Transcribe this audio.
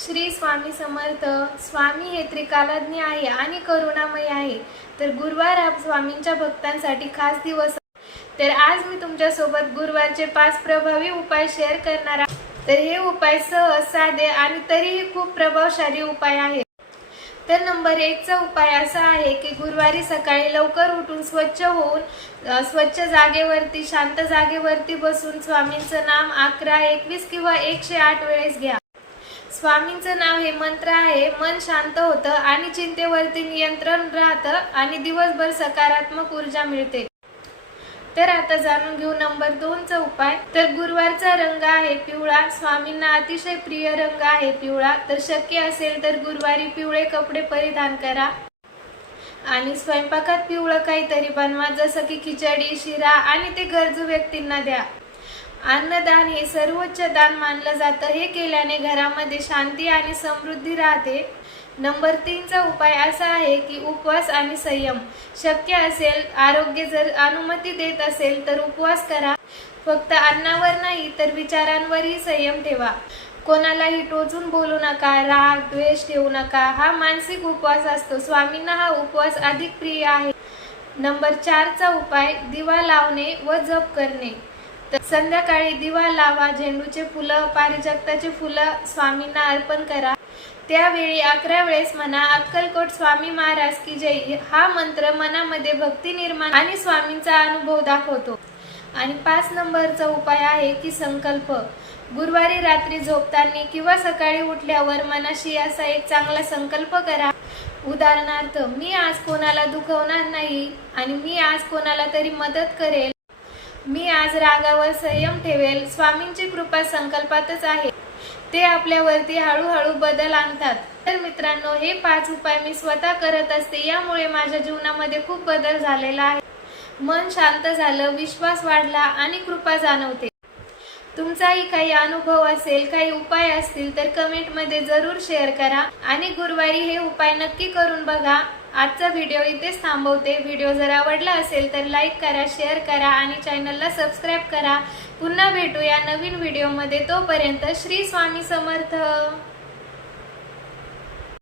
श्री स्वामी समर्थ स्वामी हे त्रिकालज्ञ आहे आणि करुणामय आहे. तर गुरुवार हा स्वामींच्या भक्तांसाठी खास दिवस तर आज मी तुमच्यासोबत गुरुवारचे पाच प्रभावी उपाय शेअर करणार आहे. तर हे उपाय सहज साधे आणि तरीही खूप प्रभावशाली उपाय आहेत. तर नंबर एकचा उपाय असा आहे की गुरुवारी सकाळी लवकर उठून स्वच्छ होऊन स्वच्छ जागेवरती शांत जागेवरती बसून स्वामींचं नाम अकरा एकवीस किंवा एकशे आठ वेळेस घ्या. स्वामींचं नाव हे मंत्र आहे. मन शांत होतं आणि चिंतेवरती नियंत्रण राहतं आणि दिवसभर सकारात्मक ऊर्जा मिळते. तर आता जाणून घेऊ नंबर दोनचा उपाय. तर गुरुवारचा रंग आहे पिवळा. स्वामींना अतिशय प्रिय रंग आहे पिवळा. तर शक्य असेल तर गुरुवारी पिवळे कपडे परिधान करा. आणि स्वयंपाकात पिवळं काहीतरी बनवा. जसं की खिचडी शिरा आणि ते गरजू व्यक्तींना द्या. अन्नदान हे सर्वोच्च दान मानलं जातं. हे केल्याने घरामध्ये शांती आणि समृद्धी राहते. नंबर तीनचा उपाय असा आहे की उपवास आणि संयम. शक्य असेल आरोग्य जर अनुमती देत असेल तर उपवास करा. फक्त अन्नावर नाही तर विचारांवरही संयम ठेवा. कोणालाही टोचून बोलू नका राग द्वेष ठेवू नका. हा मानसिक उपवास असतो. स्वामींना हा उपवास अधिक प्रिय आहे. नंबर चारचा उपाय दिवा लावणे व जप करणे. तर संध्याकाळी दिवा लावा झेंडूचे फुलं पारिजाताचे फुलं स्वामींना अर्पण करा. त्यावेळी अकरा वेळेस म्हणा अक्कलकोट स्वामी महाराज की जय. हा मंत्र मनामध्ये भक्ती निर्माण आणि स्वामींचा अनुभव दाखवतो. आणि पाच नंबरचा उपाय आहे की संकल्प. गुरुवारी रात्री झोपताना किंवा सकाळी उठल्यावर मनाशी असा एक चांगला संकल्प करा. उदाहरणार्थ मी आज कोणाला दुखवणार नाही आणि मी आज कोणाला तरी मदत करेल. मी आज रागावर संयम ठेवेल. स्वामींची कृपा संकल्पातच आहे. ते आपल्यावरती हळूहळू बदल आणतात. तर मित्रांनो हे पाच उपाय मी स्वतः करत असते. यामुळे माझ्या जीवनामध्ये खूप बदल झालेला आहे. मन शांत झालं विश्वास वाढला आणि कृपा जाणवते. तुमचाही काही अनुभव असेल काही उपाय असतील तर कमेंटमध्ये जरूर शेअर करा. आणि गुरुवारी हे उपाय नक्की करून बघा. आजचा व्हिडिओ इथेच थांबवते. व्हिडिओ जर आवडला असेल तर लाईक करा शेअर करा आणि चॅनलला सबस्क्राईब करा. पुन्हा भेटूया नवीन व्हिडिओमध्ये. तोपर्यंत श्री स्वामी समर्थ.